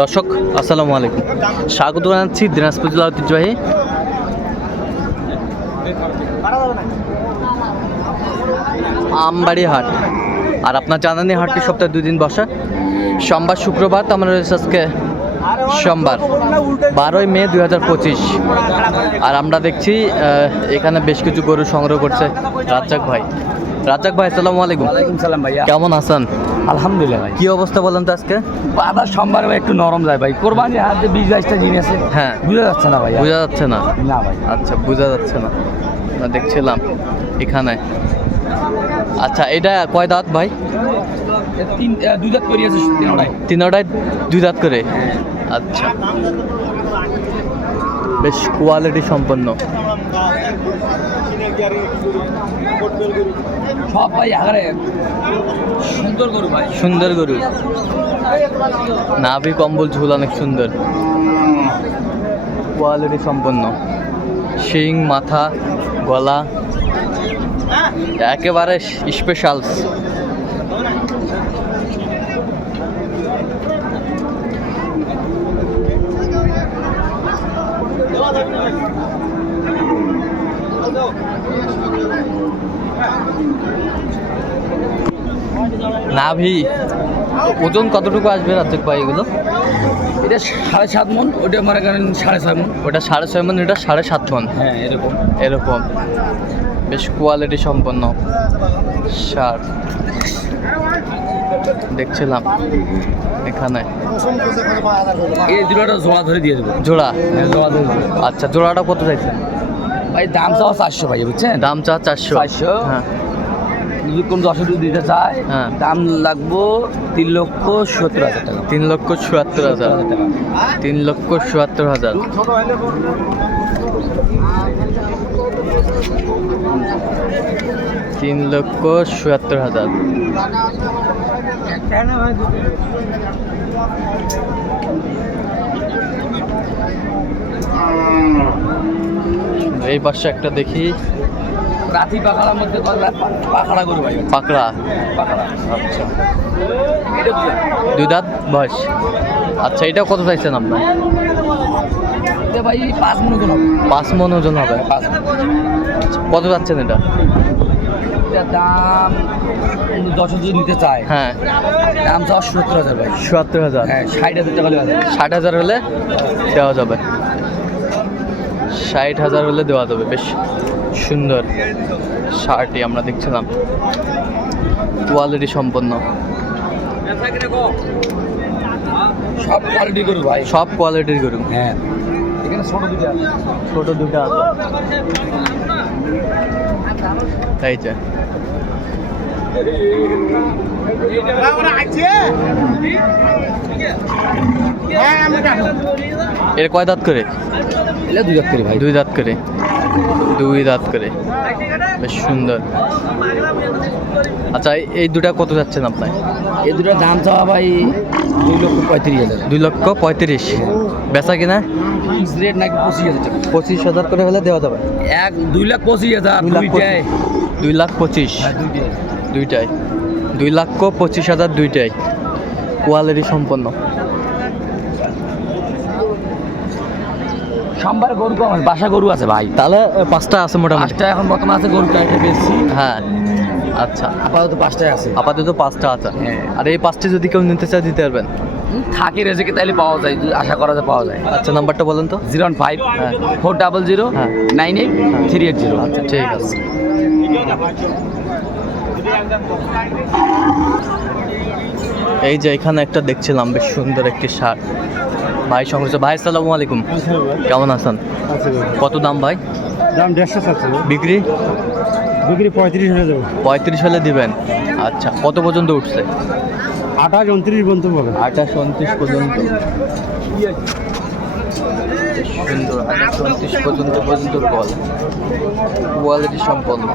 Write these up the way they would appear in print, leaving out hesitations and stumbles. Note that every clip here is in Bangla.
দর্শক আসসালামু আলাইকুম, স্বাগত জানাচ্ছি দিনাজপুর জেলা ঐতিহ্যবাহী আমবাড়ি হাট। আর আপনার জানানি হাটটি সপ্তাহে 2 দিন বসা, সোমবার শুক্রবার। তো আমরা রয়েছে আজকে সোমবার 12ই মে 2025। আর আমরা দেখছি এখানে বেশ কিছু গরু সংগ্রহ করছে রাজ্জাক ভাই। রাজ্জাক ভাই আসসালামু আলাইকুম। ওয়ালাইকুম সালাম ভাইয়া, কেমন আছেন? আলহামদুলিল্লাহ ভাই। কি অবস্থা বলেন তো আজকে? বাজার সোমবার একটু নরম যায় ভাই, কোরবানি হাতে 20-22টা জিনিস আছে। হ্যাঁ, বোঝা যাচ্ছে না ভাই, বোঝা যাচ্ছে না। না ভাই। আচ্ছা, বোঝা যাচ্ছে না, না দেখছিলাম এখানে। আচ্ছা, এটা কয় দাঁত ভাই? 2 দাঁত করে আছে, তিনোটায় 2 দাঁত করে। আচ্ছা, বেশ কোয়ালিটি সম্পন্ন সব ভাই আগারে সুন্দর গরু ভাই, সুন্দর গরু। নাভি কম্বল ঝুল অনেক সুন্দর, কোয়ালিটি সম্পন্ন। শিং, মাথা, গলা একেবারে স্পেশালস। নাভি ওজন কতটুকু আসবে রাজ্জাক ভাই এগুলো? এটা 7.5 মন, ওটা মনে করেন 6.5 মন। ওটা 6.5 মন, এটা 7.5 মন। হ্যাঁ, এরকম এরকম বেশ কোয়ালিটি সম্পন্ন সার দেখছিলাম এখানে। এই দুটোটা জোড়া ধরে দিয়ে দেবো। জোড়া? হ্যাঁ, জোড়া ধরে দেবো আচ্ছা, জোড়াটা কত চাইছেন ভাই? দাম চাও 400 ভাই, বুঝছেন? দাম চা 400। 400। হ্যাঁ, যদি কোন 10 দিতে চায়, হ্যাঁ, দাম লাগবো 3,70,000 টাকা। 3,77,000। 3,77,000। তিন লক্ষ 77,000। এই পাশে একটা দেখি, রাতি পাখাড়ার মধ্যে পাখাড়া গরু ভাই, পাকড়া। পাখাড়া। আচ্ছা, এটা 2 দাঁত বয়স। আচ্ছা, এটা কত চাইছেন আপনার? এটা ভাই 5 মন ওজন হবে। 5 মন ওজন হবে। 5 মন। আচ্ছা, কত যাচ্ছেন এটা? এটার দাম 10 যদি নিতে চায়, হ্যাঁ, দাম চাও 70,000 ভাই। 77,000। হ্যাঁ, 60,000 টাকা হলে 60,000 হলে দেওয়া যাবে। 60,000 হলে দেওয়া যাবে। বেশ সুন্দর শার্টটি আমরা দেখছিলাম, কোয়ালিটি সম্পন্ন। সব কোয়ালিটি গরু ভাই, সব কোয়ালিটির গরু। হ্যাঁ। এখানে ছোট দুটো আছে, ছোট দুটো আছে। এই যে এর কয় দাঁত করে? এটা 2 দাঁত করে ভাই। 2 দাঁত করে। 2 দাঁত করে, বেশ সুন্দর। আচ্ছা, এই দুটা কত যাচ্ছেন আপনার? এই দুটোর দাম চাওয়া ভাই 2,35,000। 2,35,000। বেচা কিনা রেট নাকি 25,000 টাকা। 25,000 করে হলে দেওয়া যাবে। 2,25,000 দুইটাই। 2,25,000 হ্যাঁ, দুইটাই। দুইটাই। 2,25,000 দুইটাই, কোয়ালিটি সম্পন্ন। সোমবার গরু কম আছে, বাসা গরু আছে ভাই। তাহলে 5টা আছে মোটামুটি। 5টা এখন বর্তমানে আছে, গরু কাটে বেশি। হ্যাঁ, আচ্ছা, আপাতত 5টাই আছে। আপাতত 5টা আছে। হ্যাঁ। আর এই 5টি যদি কেউ নিতে চায় দিতে পারবেন? থাকি রেজেকে তাইলে পাওয়া যায়, আশা করা যায় পাওয়া যায়। আচ্ছা, নাম্বারটা বলেন তো। 015 হ্যাঁ। 400 হ্যাঁ। 98 380। আচ্ছা, ঠিক আছে। এই যে এখানে একটা দেখছিলাম, বেশ সুন্দর একটি শার্ট ভাই সংগ্রহ। ভাই আসসালামু আলাইকুম, কেমন আছেন? কত দাম ভাই? দাম 150 আছে। বিক্রি? বিক্রি 35 হয়ে যাবে। 35 হলে দিবেন। আচ্ছা, কত পর্যন্ত উঠছে? 28 29 পর্যন্ত পাবে। 28 29 পর্যন্ত। সুন্দর 28 29 পর্যন্ত বল, কোয়ালিটি সম্পন্ন।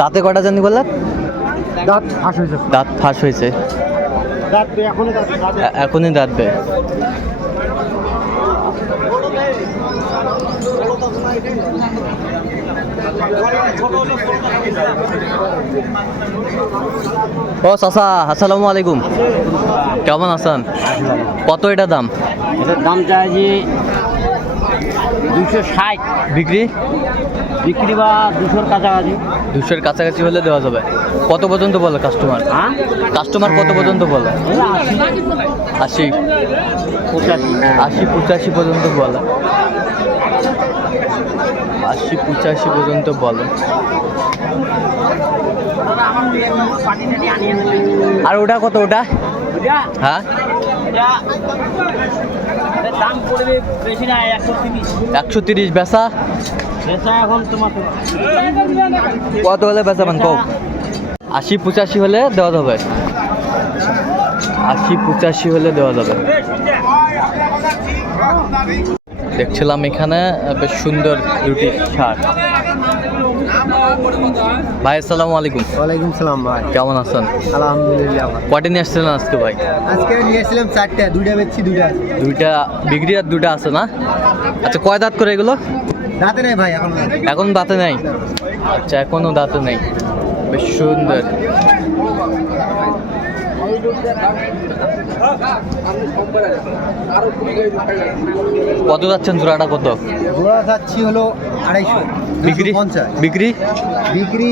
দাঁতে কটা জানি বললেন? দাঁত ফাঁস হয়েছে। দাঁত ফাঁস হয়েছে। এখনই দাঁতবে। ও চাচা, আসসালামু আলাইকুম, কেমন আছেন? কত এটা দাম? এটার দাম চাই যে 260, বিক্রি বিক্রি বা 200-র কাছাকাছি। 200-এর কাছাকাছি হলে দেওয়া যাবে। কত পর্যন্ত বলে কাস্টমার? হ্যাঁ, কাস্টমার কত পর্যন্ত বলে? 80, 85 পর্যন্ত বলে। 80-85 পর্যন্ত বলে। আর ওটা কত? ওটা হ্যাঁ, দাম পড়বে বেশি না, 130 বেচা। এখন তোমার কত হলে বেচাবেন কও? 80-85 হলে দেওয়া যাবে। 80-85 হলে দেওয়া যাবে। দেখছিলাম এখানে বেশ সুন্দর দুটি শার্ট। ভাই আসসালামু আলাইকুম, ওয়ালাইকুম সালাম ভাই, কেমন আছেন? আলহামদুলিল্লাহ ভাই। কয়টা নিয়ে আসছিলেন আজকে ভাই? আজকে নিয়ে এসেছিলাম 4টা, 2টা বেচছি, 2টা আছে। দুইটা বিক্রি আর দুইটা আছে না? আচ্ছা, কয় দাঁত করে এগুলো? রাতে নেই ভাই এখন। এখন দাঁতে নেই? আচ্ছা, এখনো দাঁতে নেই। বেশ সুন্দর। কত যাচ্ছেন জোড়াটা কত? জোড়া যাচ্ছি হলো 250। বিক্রি 250। বিক্রি বিক্রি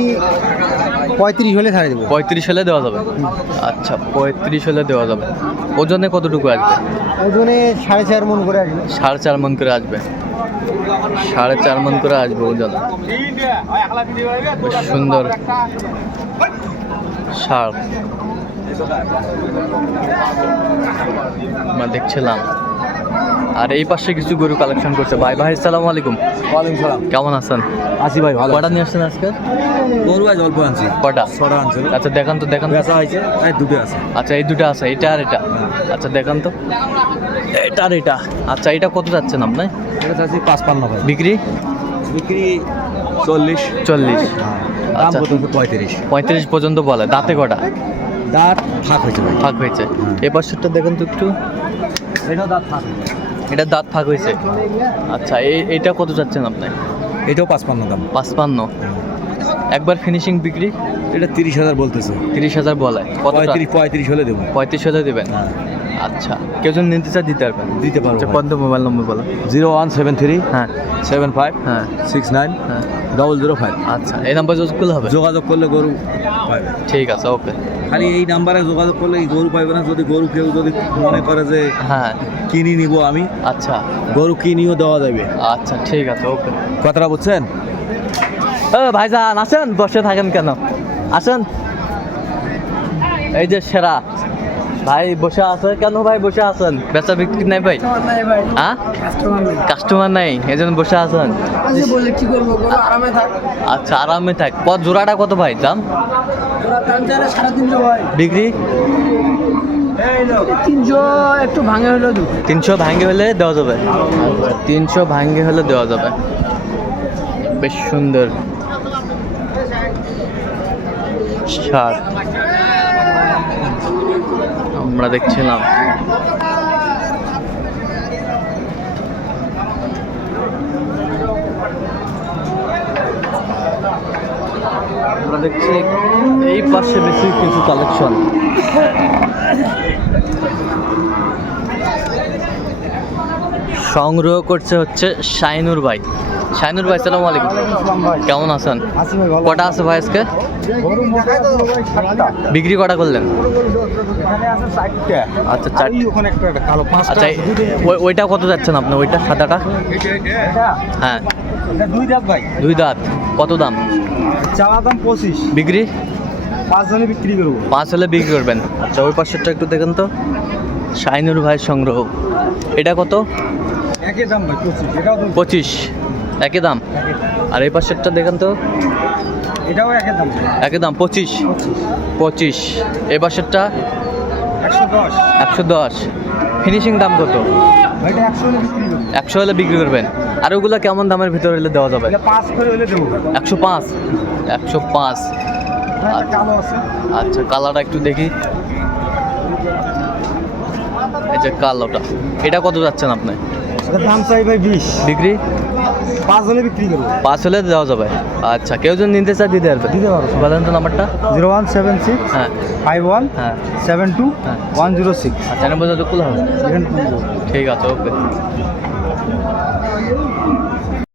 35 হলে ছাড়ে দেবো। 35 হলে দেওয়া যাবে। আচ্ছা, 35 হলে দেওয়া যাবে। ওজনে কতটুকু আসবে? ওজনে 4.5 মন করে আসবে। 4.5 মন করে আসবে। 4.5 মন করে আসবে ওজন। বেশ সুন্দর শার্ট আমরা দেখছিলাম। আর এই পাশে কিছু গরু কালেকশন করছে ভাই। ভাই আসসালামু আলাইকুম, ওয়ালাইকুম সালাম। কেমন আছেন? আসি ভাই, ভালো। কটা নিয়ে আসছেন আজকে? গরু আজ অল্প আনছি, কটা? 6টা আনছি। আচ্ছা দেখান তো, দেখান তো। বেচা হয়েছে এই 2টা আছে। আচ্ছা, এই দুটো আছে, এটা আর এটা। আচ্ছা দেখান তো, এটা আর এটা। আচ্ছা, এটা কত যাচ্ছেন আপনি? এটা চাচ্ছি 55 ভাই। বিক্রি বিক্রি 40। 40। দাম আচ্ছা, কত? 35। 35 পর্যন্ত বলে। দাঁতে কটা? দাঁত ফাঁক হয়েছে ভাই। ফাঁক হয়েছে। এ পাশেরটা দেখেন তো একটু। এটাও দাঁত ফাঁক। এটা দাঁত ফাঁক হয়েছে। আচ্ছা, এইটা কত যাচ্ছেন আপনি? এটাও 55 দাম। 55। একবার ফিনিশিং বিক্রি? এটা 30,000 বলতেছে। 30,000 বলে। কত? 35 হলে দেবো। 35 হলে দেবেন। আচ্ছা, কেউ যদি নিতে চায় দিতে পারবেন? দিতে পারবো আচ্ছা, ভাই। কত মোবাইল নম্বর বলো? 0173 হ্যাঁ 75 হ্যাঁ 69 হ্যাঁ। 005। আচ্ছা, এই নাম্বার যোগাযোগ করলে হবে? যোগাযোগ করলে গরু পাবে। ঠিক আছে, ওকে। খালি এই নাম্বারে যোগাযোগ করলে এই গরু পাইবে না। যদি গরু কেউ যদি মনে করে যে হ্যাঁ কিনি নিব আমি, আচ্ছা গরু কিনিও দেওয়া যাবে। আচ্ছা, ঠিক আছে, ওকে। কথাটা বুঝছেন? ভাইজান আসেন, বসে থাকেন কেন? আসেন। এই যে সেরা ভাই বসে আছে কেন? ভাই বসে আছেন, বেচা বিক্রি নাই ভাই? হ্যাঁ, কাস্টমার নাই, এই জন্য বসে আছেন। বললে কি করবো, আরামে থাক। আচ্ছা, আরামে থাক। কত জোড়াটা কত ভাই দাম? দাম চাইলে 350 ভাই। বিক্রি 300 একটু ভাঙে হলো 300 ভাঙ্গে হলে দেওয়া যাবে। আচ্ছা, 300 ভাঙ্গে হলে দেওয়া যাবে। বেশ সুন্দর শার্ট আমরা দেখছিলাম। আমরা দেখছি এই পাশে বেশি কিছু কালেকশন। সংগ্রহ করছে হচ্ছে শাইনুর ভাই। শাইনুর ভাই, সালাম আলাইকুম, কেমন আছেন? কটা আছে ভাই আজকে? বিক্রি কটা করলেন? আচ্ছা, 4। আচ্ছা, ওইটা কত যাচ্ছেন আপনি? ওইটা সাদাটা? হ্যাঁ, 2 দাঁত ভাই। 2 দাঁত। কত দাম? চাওয়া দাম 25। বিক্রি 5 জনে বিক্রি করবো। 5 হলে বিক্রি করবেন। আচ্ছা, ওই পাশেরটা একটু দেখেন তো। শাইনুর ভাই সংগ্রহ। এটা কত? একই দাম ভাই, 25। এটাও 25, একই দাম। আর এই পাশেরটা দেখেন তো। এটাও একই দাম। একই দাম, 25। এই পাশেরটা 110। 110। ফিনিশিং দাম কত? ভাইটা 100 হলে বিক্রি করবো। 100 হলে বিক্রি করবেন। আর ওগুলো কেমন দামের ভিতরে হলে দেওয়া যাবে? এটা 5 করে হলে দেবো। 105। 105। কালো আছে। আচ্ছা, কালারটা একটু দেখি। এই যে কালোটা, এটা কত যাচ্ছেন আপনি? দাম চাই ভাই 20, বিক্রি 5 হলে বিক্রি করবো। 5 হলে দেওয়া যাবে। আচ্ছা, কেউ যদি নিতে চায় দিতে পারবে? দিতে পারবো। বলেন তো নাম্বারটা। 0176 হ্যাঁ 51 হ্যাঁ 72 হ্যাঁ। 106। আচ্ছা, নম্বর যত হবে। এখানে ফোন করবো। ঠিক আছে, ওকে।